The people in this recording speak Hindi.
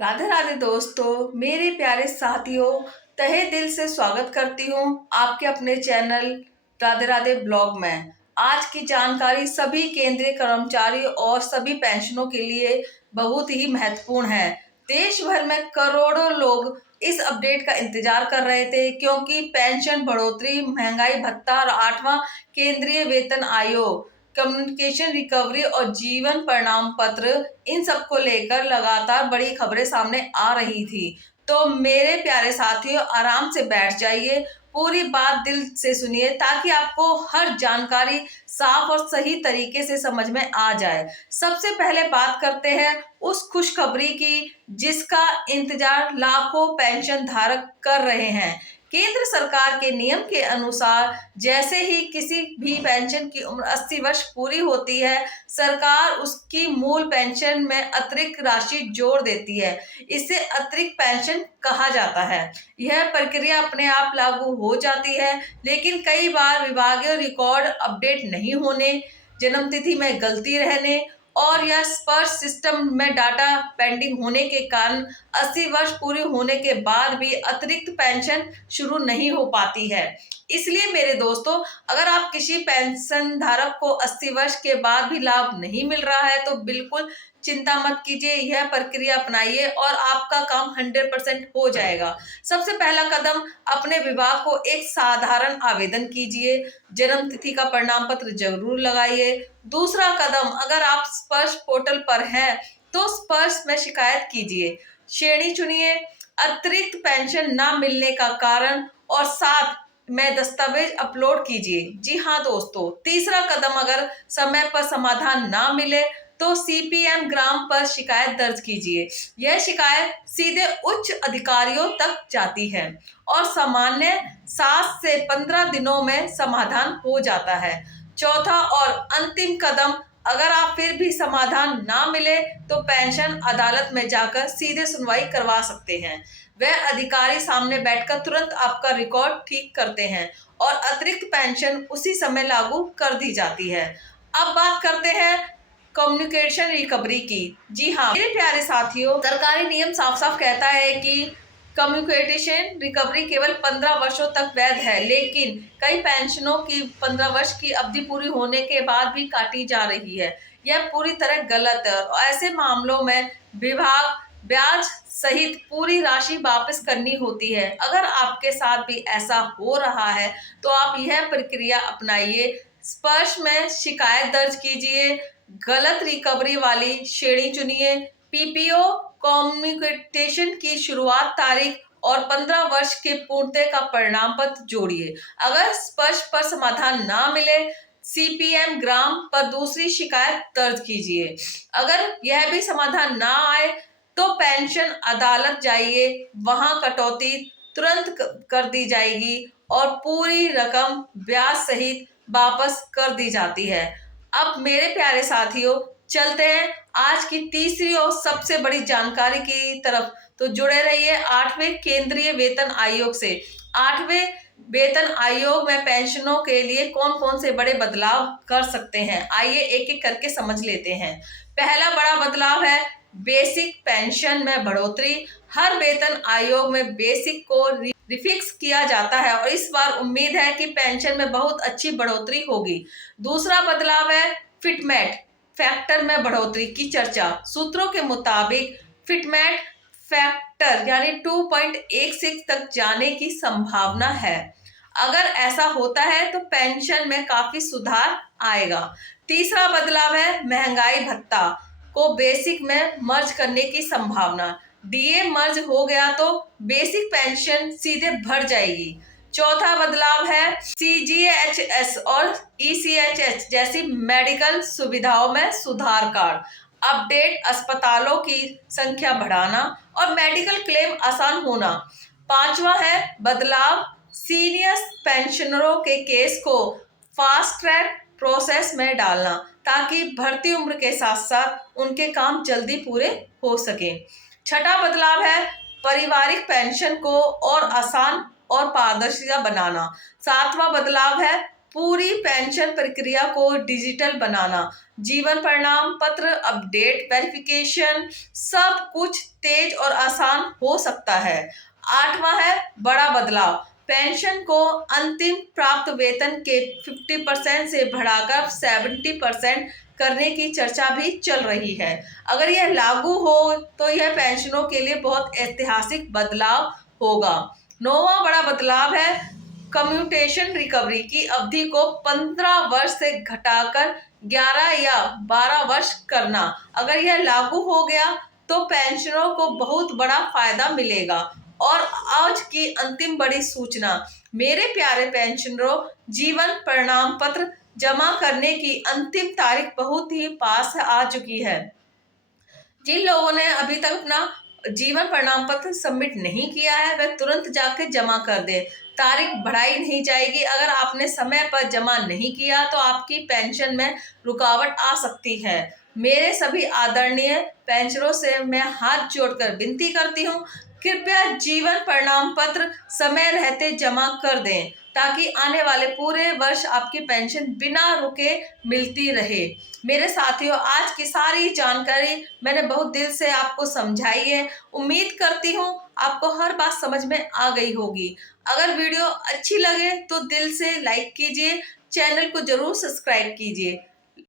राधे राधे दोस्तों, मेरे प्यारे साथियों, तहे दिल से स्वागत करती हूँ आपके अपने चैनल राधे राधे ब्लॉग में। आज की जानकारी सभी केंद्रीय कर्मचारी और सभी पेंशनों के लिए बहुत ही महत्वपूर्ण है। देश भर में करोड़ों लोग इस अपडेट का इंतजार कर रहे थे, क्योंकि पेंशन बढ़ोतरी, महंगाई भत्ता और 8वां केंद्रीय वेतन आयोग, कम्युनिकेशन रिकवरी और जीवन प्रमाण पत्र, इन सब को लेकर लगातार बड़ी खबरें सामने आ रही थी। तो मेरे प्यारे साथियों, आराम से बैठ जाइए, पूरी बात दिल से सुनिए ताकि आपको हर जानकारी साफ और सही तरीके से समझ में आ जाए। सबसे पहले बात करते हैं उस खुशखबरी की जिसका इंतजार लाखों पेंशन धारक कर रहे हैं। केंद्र सरकार के नियम के अनुसार जैसे ही किसी भी पेंशन की उम्र 80 वर्ष पूरी होती है, सरकार उसकी मूल पेंशन में अतिरिक्त राशि जोड़ देती है। इसे अतिरिक्त पेंशन कहा जाता है। यह प्रक्रिया अपने आप लागू हो जाती है, लेकिन कई बार विभागीय रिकॉर्ड अपडेट नहीं होने, जन्मतिथि में गलती रहने और या स्पर्श सिस्टम में डाटा पेंडिंग होने के कारण 80 वर्ष पूरी होने के बाद भी अतिरिक्त पेंशन शुरू नहीं हो पाती है। इसलिए मेरे दोस्तों, अगर आप किसी पेंशन धारक को 80 वर्ष के बाद भी लाभ नहीं मिल रहा है तो बिल्कुल चिंता मत कीजिए, यह प्रक्रिया अपनाइए और आपका काम 100% हो जाएगा। सबसे पहला कदम, अपने विभाग को एक साधारण आवेदन कीजिए। जन्म तिथि का प्रमाण पत्र जरूर लगाइए। दूसरा कदम, अगर आप स्पर्श पोर्टल पर हैं तो स्पर्श में शिकायत कीजिए। श्रेणी चुनिए, अतिरिक्त पेंशन ना मिलने का कारण और साथ में दस्तावेज अपलोड कीजिए। जी हाँ दोस्तों, तीसरा कदम, अगर समय पर समाधान ना मिले तो सीपीएम ग्राम पर शिकायत दर्ज कीजिए। यह शिकायत सीधे उच्च अधिकारियों तक जाती है और सामान्य 7 से 15 दिनों में समाधान हो जाता है। चौथा और अंतिम कदम, अगर आप फिर भी समाधान ना मिले तो पेंशन अदालत में जाकर सीधे सुनवाई करवा सकते हैं। वह अधिकारी सामने बैठकर तुरंत आपका रिकॉर्ड ठीक करते हैं और अतिरिक्त पेंशन उसी समय लागू कर दी जाती है। अब बात करते हैं कम्युनिकेशन रिकवरी की। जी हाँ मेरे प्यारे साथियों, सरकारी नियम साफ साफ कहता है कि कम्युनिकेशन रिकवरी केवल 15 वर्षों तक वैध है, लेकिन कई पेंशनों की 15 वर्ष की अवधि पूरी होने के बाद भी काटी जा रही है। यह पूरी तरह गलत है और ऐसे मामलों में विभाग ब्याज सहित पूरी राशि वापस करनी होती है। अगर आपके साथ भी ऐसा हो रहा है तो आप यह प्रक्रिया अपनाइए। स्पर्श में शिकायत दर्ज कीजिए, गलत रिकवरी वाली श्रेणी चुनिए, पीपीओ कम्युनिकेशन की शुरुआत तारीख और 15 वर्ष के पूर्णता का परिणाम पत्र जोड़िए। अगर स्पर्श पर समाधान ना मिले, सीपीएम ग्राम पर दूसरी शिकायत दर्ज कीजिए। अगर यह भी समाधान ना आए तो पेंशन अदालत जाइए, वहां कटौती तुरंत कर दी जाएगी और पूरी रकम ब्याज सहित वापस कर दी जाती है। अब मेरे प्यारे साथियों, चलते हैं आज की तीसरी और सबसे बड़ी जानकारी की तरफ। तो जुड़े रहिए 8वें केंद्रीय वेतन आयोग से। 8वें वेतन आयोग में पेंशनों के लिए कौन कौन से बड़े बदलाव कर सकते हैं, आइए एक एक करके समझ लेते हैं। पहला बड़ा बदलाव है बेसिक पेंशन में बढ़ोतरी। हर वेतन आयोग में बेसिक को रिफिक्स किया जाता है और इस बार उम्मीद है कि पेंशन में बहुत अच्छी बढ़ोतरी होगी। दूसरा बदलाव है फिटमेट फैक्टर में बढ़ोतरी की चर्चा। सूत्रों के मुताबिक फिटमेट फैक्टर यानी 2.16 तक जाने की संभावना है। अगर ऐसा होता है तो पेंशन में काफी सुधार आएगा। तीसरा बदलाव है महंगाई भत्ता को बेसिक में मर्ज करने की संभावना। डीए मर्ज हो गया तो बेसिक पेंशन सीधे बढ़ जाएगी। चौथा बदलाव है सीजीएचएस और ईसीएचएस जैसी मेडिकल सुविधाओं में सुधार कार्ड अपडेट, अस्पतालों की संख्या बढ़ाना और मेडिकल क्लेम आसान होना। पांचवा है बदलाव सीनियर पेंशनरों के केस को फास्ट ट्रैक प्रोसेस में डालना, ताकि बढ़ती उम्र के साथ साथ उनके काम जल्दी पूरे हो सके। छठा बदलाव है पारिवारिक पेंशन को और आसान और पारदर्शिता बनाना। सातवां बदलाव है पूरी पेंशन प्रक्रिया को डिजिटल बनाना, जीवन प्रमाण पत्र अपडेट वेरिफिकेशन, सब कुछ तेज और आसान हो सकता है। 8वां है बड़ा बदलाव। पेंशन को अंतिम प्राप्त वेतन के 50% से बढ़ाकर 70% करने की चर्चा भी चल रही है। अगर यह लागू हो तो यह पेंशनों के लिए बहुत ऐतिहासिक बदलाव होगा। 9वां बड़ा बदलाव है कम्यूटेशन रिकवरी की अवधि को 15 वर्ष से घटाकर 11 या 12 वर्ष करना। अगर यह लागू हो गया तो पेंशनरों को बहुत बड़ा फायदा मिलेगा। और आज की अंतिम बड़ी सूचना, मेरे प्यारे पेंशनरों, जीवन प्रमाण पत्र जमा करने की अंतिम तारीख बहुत ही पास आ चुकी है। जिन लोगों ने अभी तक अपना जीवन प्रमाण पत्र सबमिट नहीं किया है वह तुरंत जाके जमा कर दे। तारीख बढ़ाई नहीं जाएगी। अगर आपने समय पर जमा नहीं किया तो आपकी पेंशन में रुकावट आ सकती है। मेरे सभी आदरणीय पेंशनरों से मैं हाथ जोड़कर विनती करती हूँ, कृपया जीवन प्रमाण पत्र समय रहते जमा कर दें ताकि आने वाले पूरे वर्ष आपकी पेंशन बिना रुके मिलती रहे। मेरे साथियों, आज की सारी जानकारी मैंने बहुत दिल से आपको समझाई है। उम्मीद करती हूँ आपको हर बात समझ में आ गई होगी। अगर वीडियो अच्छी लगे तो दिल से लाइक कीजिए, चैनल को जरूर सब्सक्राइब कीजिए।